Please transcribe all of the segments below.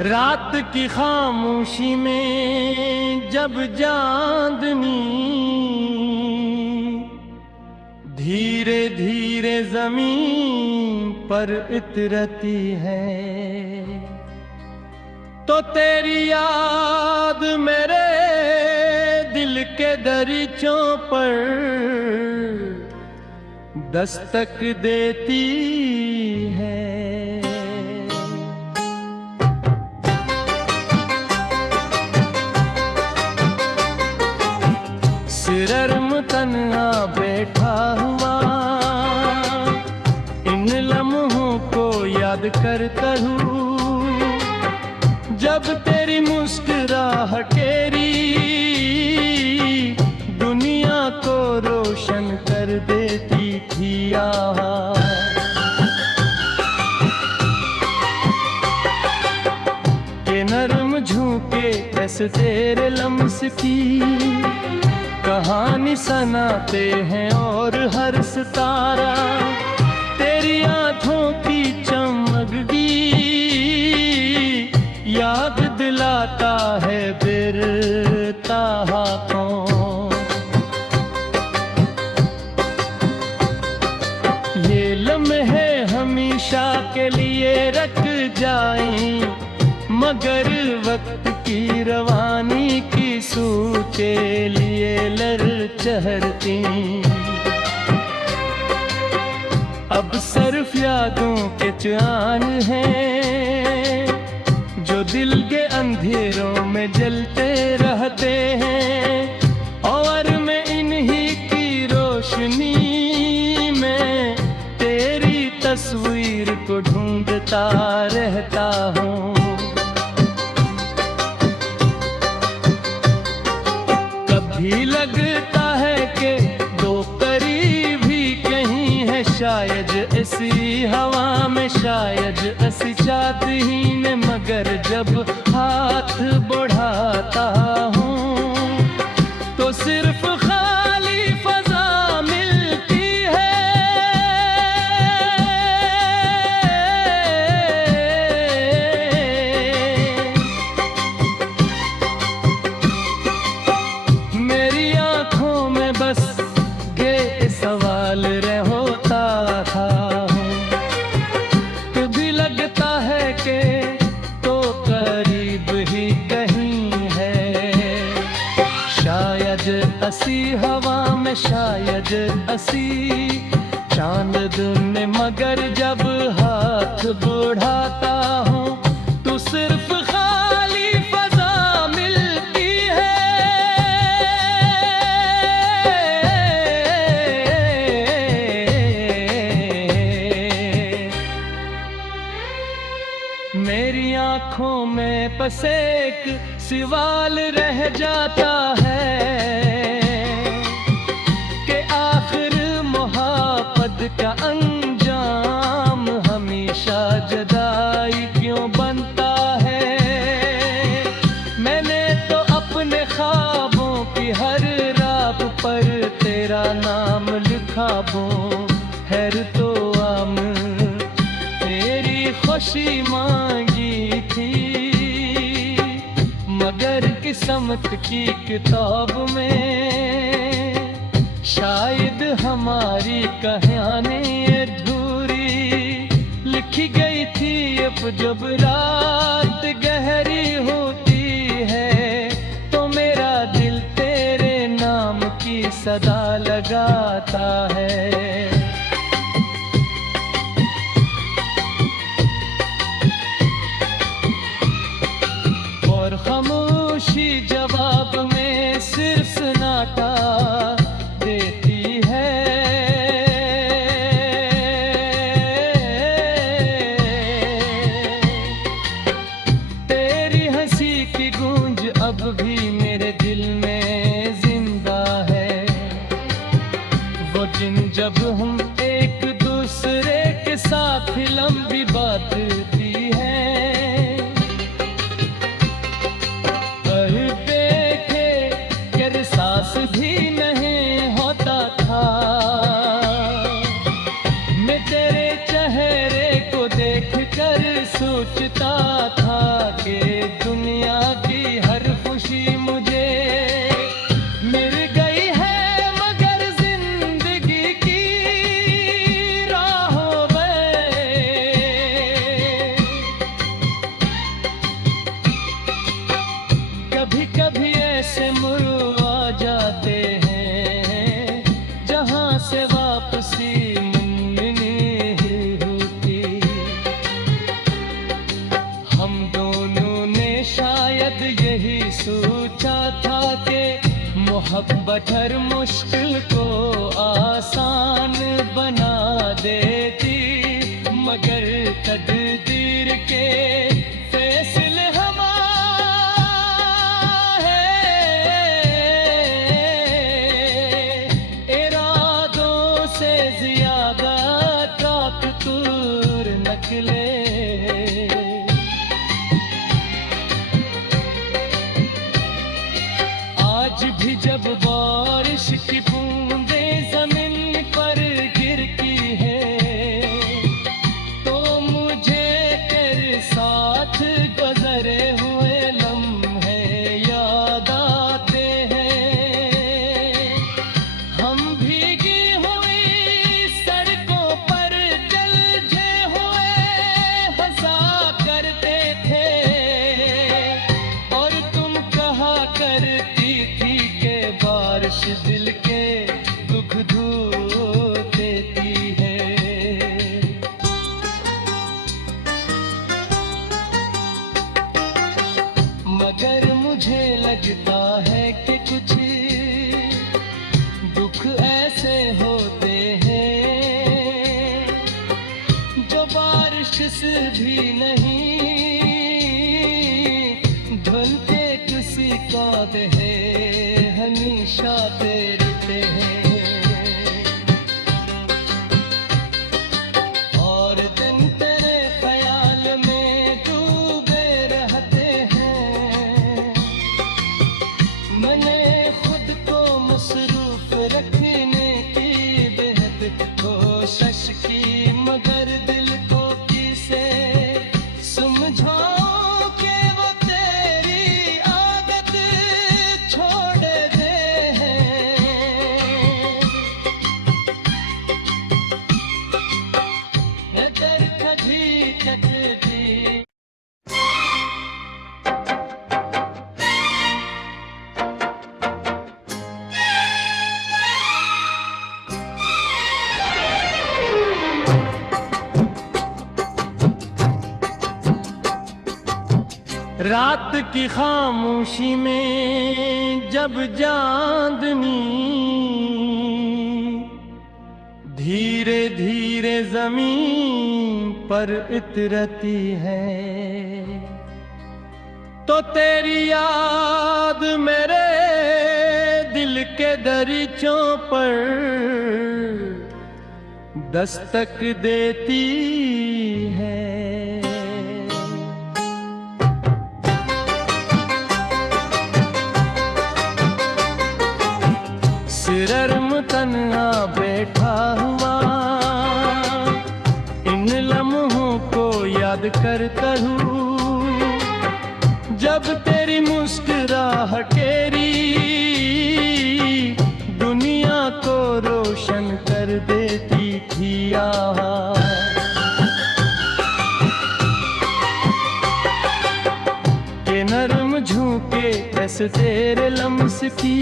रात की खामोशी में जब चांदनी धीरे धीरे जमीन पर उतरती है, तो तेरी याद मेरे दिल के दरीचों पर दस्तक देती है। सिरर्म तन्हा बैठा हुआ इन लम्हों को याद करता हूँ, जब तेरी मुस्कुराहटेरी दुनिया को रोशन कर देती थी। के नरम झोंके ऐसे तेरे लम्स की कहानी सुनाते हैं, और हर सितारा तेरी आंखों की चमकगी याद दिलाता है बिरता हाथों। ये लम्हे हमेशा के लिए रख जाएं, मगर वक्त की रवानी की सूह के लिए लरचहरती। अब सिर्फ यादों के चांद हैं जो दिल के अंधेरों में जलते रहते हैं, और मैं इन्हीं की रोशनी में तेरी तस्वीर को ढूंढता रहता हूँ। भी लगता है कि दो करीब ही कहीं है, शायद ऐसी हवा में, शायद ऐसी चाहत ही में, मगर जब हाथ बढ़ाता हूँ तो सिर्फ खाली फजा मिलती है। मेरी आंखों में बस ये सवाल होता था, कभी लगता है कि तो करीब ही कहीं है, शायद ऐसी हवा में, शायद ऐसी चांद में, मगर जब हाथ बढ़ाता हूँ तो सिर्फ खाली फजा मिलती है। मेरी आंखों में बस एक सवाल रह जाता है कि आखिर मोहब्बत का अंजाम हमेशा जुदाई क्यों बनता है। मैंने तो अपने ख्वाबों की हर रात पर तेरा नाम लिखा, वो खैर तो आम तेरी खुशी मांगी थी, मगर किस्मत की किताब में शायद हमारी कहानी अधूरी लिखी गई थी। अब जब रात गहरी होती है तो मेरा दिल तेरे नाम की सदा लगाता है। और खामोशी जवाब में सिर्फ सन्नाटा देती है। तेरी हंसी की गूंज अब भी मेरे दिल में जिंदा है, वो दिन जब हम एक दूसरे के साथ लंबी बात की है। सांस भी नहीं होता था, मैं तेरे चेहरे को देखकर सोचता था कि शायद यही सोचा था कि मोहब्बत हर मुश्किल को आसान बना देती, मगर तकदीर के फैसले हमारे इरादों से ज्यादा ताकतवर निकले। आज भी जब बारिश की बूंदें जमीन पर गिरती है तो मुझे तेरे साथ गुजरे हुए लम्हे याद आते हैं। हम भीगी हुई सड़कों पर जलते हुए हंसा करते थे और तुम कहा करती थी कि बारिश दिल के दुख धो देती है। मगर मुझे लगता है कि कुछ दुख ऐसे होते हैं जो बारिश से भी नहीं धुलते, किसी का है हमेशा तेरते हैं। और दिन तेरे ख्याल में डूबे रहते हैं। मैंने खुद को मसरूफ रखने की बेहद कोशिश की, मगर दिल को किसे समझाऊं कि वो तेरी आदत छोड़ दे हैं। नजर कभी चकती रात की खामोशी में जब चांदनी धीरे धीरे जमीन पर उतरती है तो तेरी याद मेरे दिल के दरीचों पर दस्तक देती है। सिरर्म तन्हा बैठा हुआ इन लम्हों को याद करता हूँ, जब तेरी मुस्कुराहटेरी दुनिया को रोशन कर देती थी। के नरम झोंके ऐसे तेरे लम्स की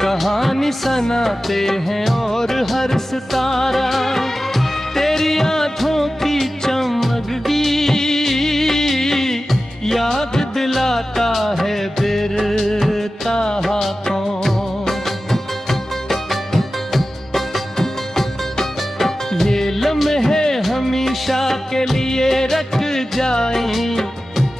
कहानी सुनाते हैं और हर सितारा तेरी आंखों की चमकगी याद दिलाता है बिरता हाथों। ये लम्हे हमेशा के लिए रख जाएं,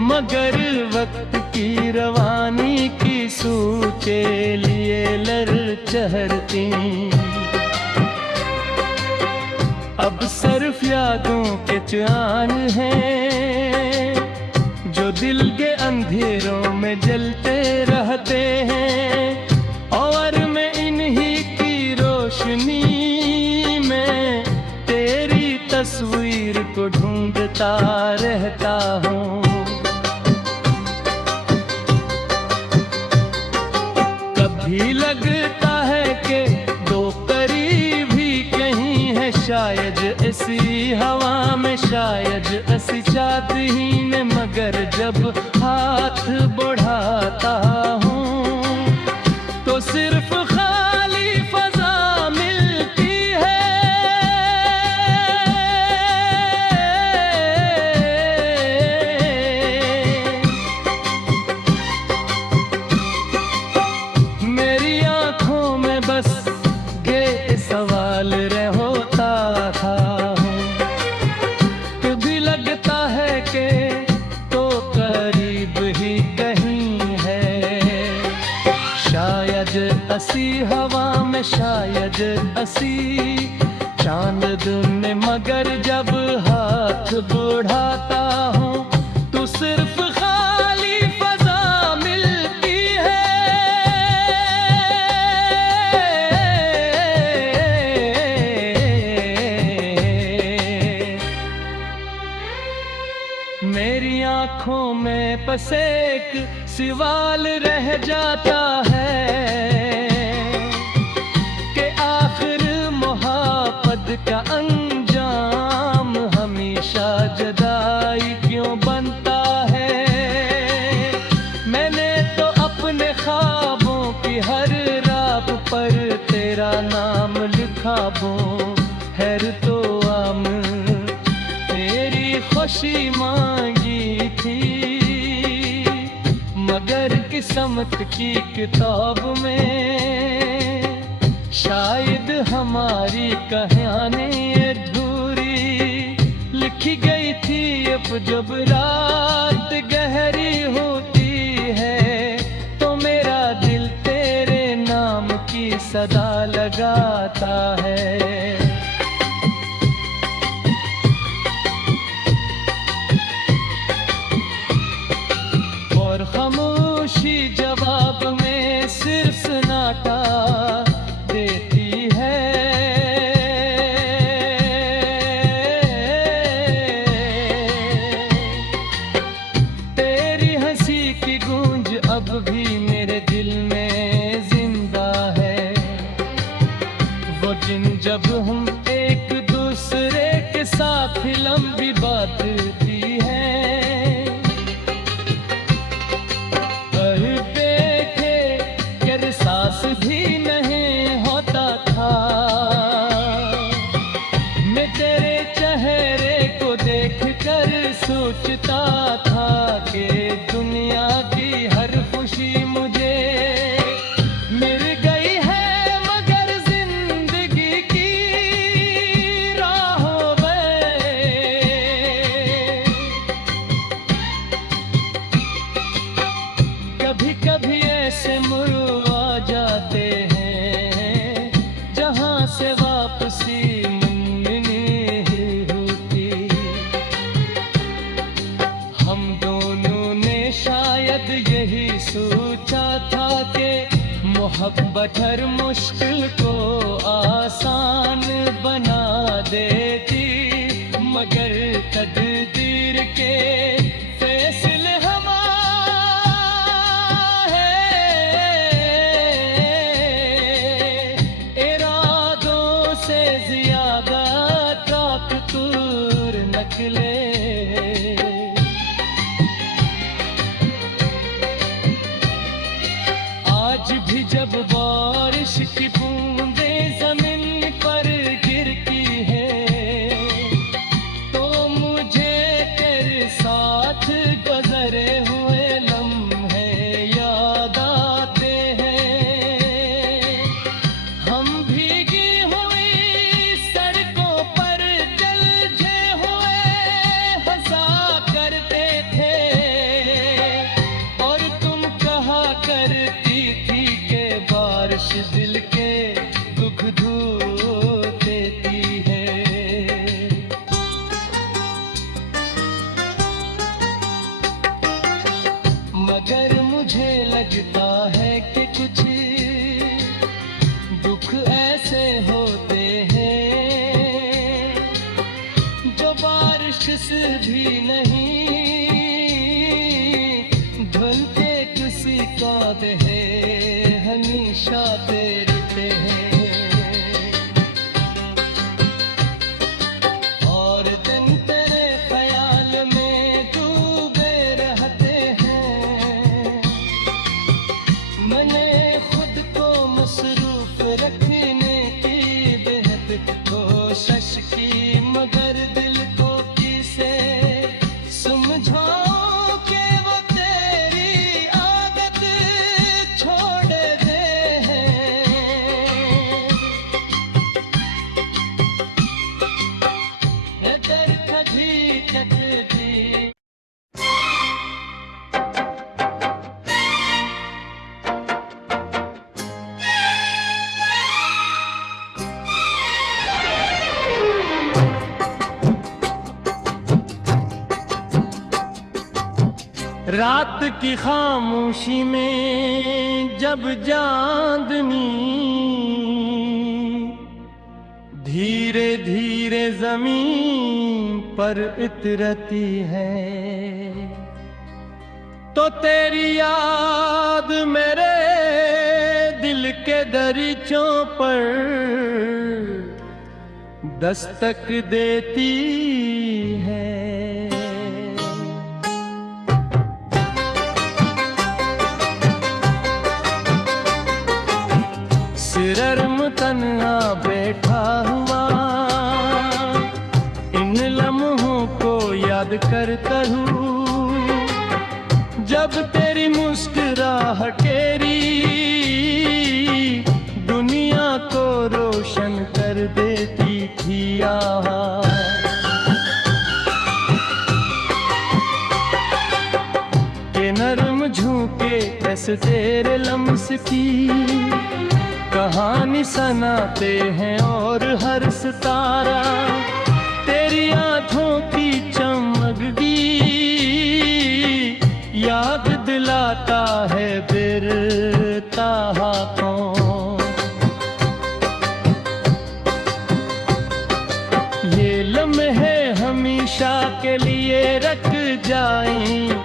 मगर वक्त की रवानी की सूचे लिए लरचहरती। अब सिर्फ यादों के चांद हैं जो दिल के अंधेरों में जलते रहते हैं, और मैं इन्हीं की रोशनी में तेरी तस्वीर को ढूंढता रहता हूँ। कभी लगता है कि दो करीब ही कहीं है, शायद ऐसी हवा में, शायद ऐसी चाहत ही में, मगर जब हाथ बढ़ाता हूँ तो सिर्फ खाली फजा मिलती है। उड़ती हवा में शायद असी चांद में, मगर जब हाथ बढ़ाता हूँ तो सिर्फ खाली फजा मिलती है। मेरी आँखों में बस एक सवाल रह जाता है कि आखिर मोहब्बत का अंजाम हमेशा जुदाई क्यों बनता है। मैंने तो अपने ख्वाबों की हर रात पर तेरा नाम लिखा, वो हैर तो आम तेरी खुशी मांगी थी, मगर किस्मत की किताब में शायद हमारी कहानी अधूरी लिखी गई थी। अब जब रात गहरी होती है तो मेरा दिल तेरे नाम की सदा लगाता है। और खामोशी जवाब में सिर्फ सन्नाटा देती है। तेरी हंसी की गूंज अब भी मेरे दिल में जिंदा है, वो दिन जब हम एक दूसरे के साथ लंबी बात की है। सांस भी नहीं होता था, मैं तेरे चेहरे को देखकर सोचता था कि दुनिया की हर खुशी मुझे मिल गई है, मगर जिंदगी की राहों में कभी कभी ऐसे जाते हैं जहां से वापसी नहीं होती। हम दोनों ने शायद यही सोचा था कि मोहब्बत हर मुश्किल को आसान बना देती, मगर तकदीर के फैसले आज भी जब बारिश की बूंदें जमीन पर गिरती है तो मुझे तेरे साथ गुजरे हुए लम्हे याद आते हैं। हम भीगी हुई सड़कों पर जलते हुए हंसा करते थे और तुम कहा करती थी कि बारिश दिल के दुख धो देती है। मगर मुझे लगता है कि कुछ दुख ऐसे होते हैं जो बारिश से भी नहीं धुलते, किसी का है हमेशा तैरते हैं और दिन तेरे ख्याल में डूबे रहते हैं। मैंने खुद को मसरूफ रखने की बेहद कोशिश की, मगर दिल को किसे समझाऊं कि वो तेरी आदत छोड़ दे नजर कभी चकती। रात की खामोशी में जब चांदनी धीरे धीरे जमीन पर उतरती है, तो तेरी याद मेरे दिल के दरीचों पर दस्तक देती है। सिरर्म तन्हा बैठा हुआ इन लम्हों को याद करता हूँ, जब तेरी मुस्कुराहटेरी दुनिया को रोशन कर देती थी। के नरम झोंके ऐसे तेरे लम्स की कहानी सुनाते हैं, और हर सितारा तेरी आंखों की चमकगी याद दिलाता है बिरता हाथों। ये लम्हे हमेशा के लिए रख जाएं,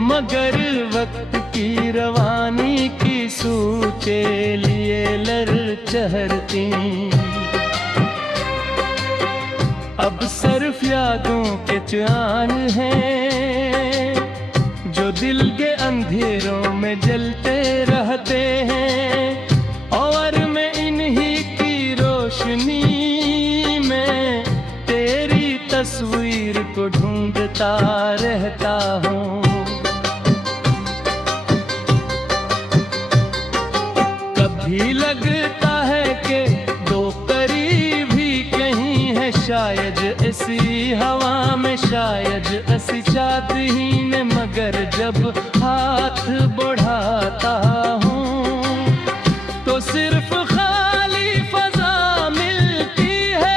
मगर वक्त की रवानी की सूचे लिए लरचहरती। अब सिर्फ यादों के चांद हैं जो दिल के अंधेरों में जलते रहते हैं, और मैं इन्हीं की रोशनी में तेरी तस्वीर को ढूंढता रहता हूँ। भी लगता है कि दो करीब ही कहीं है, शायद ऐसी हवा में, शायद ऐसी चाहत ही में, मगर जब हाथ बढ़ाता हूँ तो सिर्फ खाली फजा मिलती है।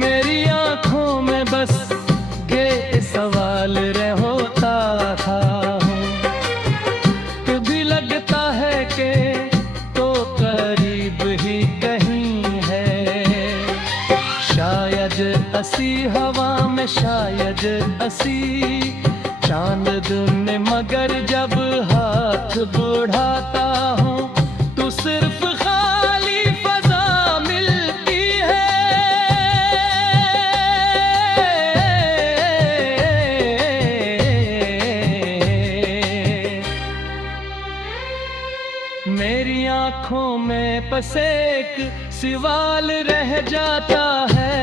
मेरी आंखों में बस ये सवाल होता था, कभी लगता है कि तो करीब ही कहीं है, शायद ऐसी हवा में, शायद ऐसी चांद में, मगर जब हाथ बढ़ाता हूँ तो सिर्फ खाली फजा मिलती है। मेरी आंखों में बस एक सवाल रह जाता है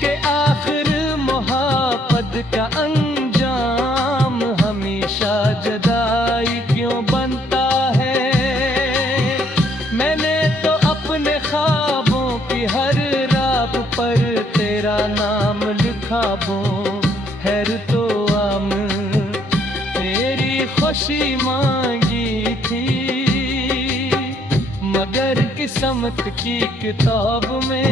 कि आखिर मोहब्बत का अंजाम हमेशा जुदाई क्यों बनता है। मैंने तो अपने ख्वाबों की हर रात पर तेरा नाम लिखा, वो हैर तो आम तेरी खुशी मांगी थी, मगर किस्मत की किताब में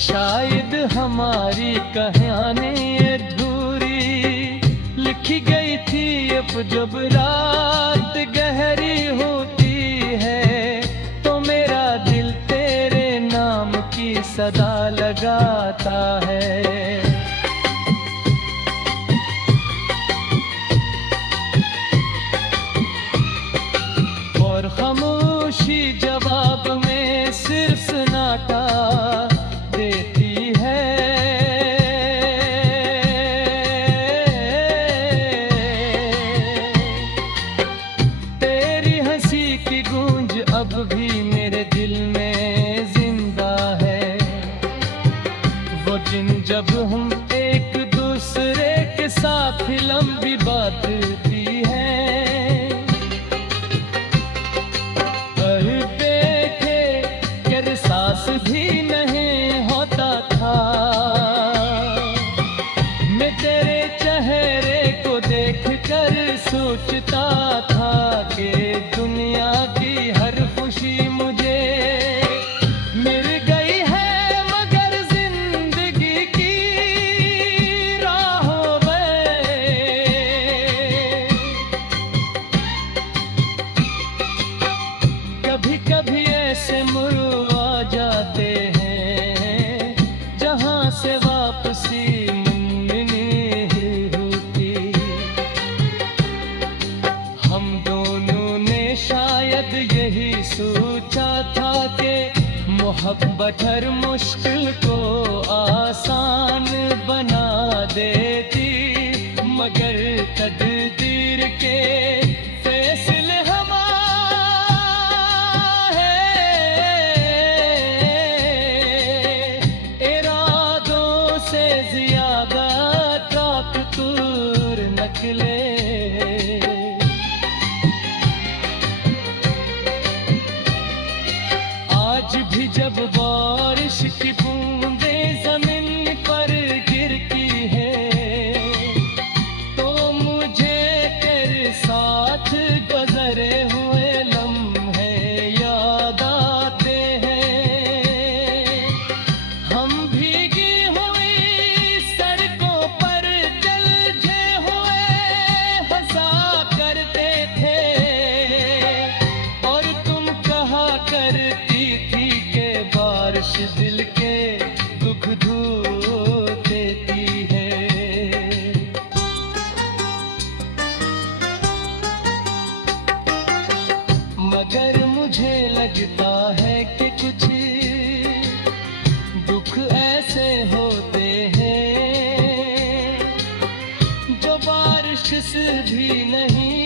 शायद हमारी कहानी अधूरी लिखी गई थी। अब जब रात गहरी होती है तो मेरा दिल तेरे नाम की सदा लगाता है। और खामोशी जवाब में सिर्फ सन्नाटा देती है। तेरी हंसी की गूंज अब भी मेरे दिल में जिंदा है, वो दिन जब हम एक दूसरे के साथ लंबी बात की है। सांस भी नहीं होता था, मैं तेरे चेहरे को देखकर सोचता था कि शायद यही सोचा था कि मोहब्बत हर मुश्किल को आसान बना देती, मगर तकदीर के फैसले हमारे इरादों से ज्यादा ताकतूर निकले। आज भी जब बारिश की बूंदें जमीन पर गिरती है, तो मुझे तेरे साथ गुजरे हुए लम्हे याद आते हैं। हम भीगी हुई सड़कों पर जलते हुए हंसा करते थे, और तुम कहा करती थी कि बारिश दिल के दुख धो देती है। मगर मुझे लगता है कि कुछ दुख ऐसे होते हैं जो बारिश से भी नहीं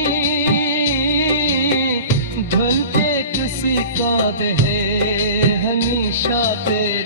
धुलते, किसी का है हमेशा तेरे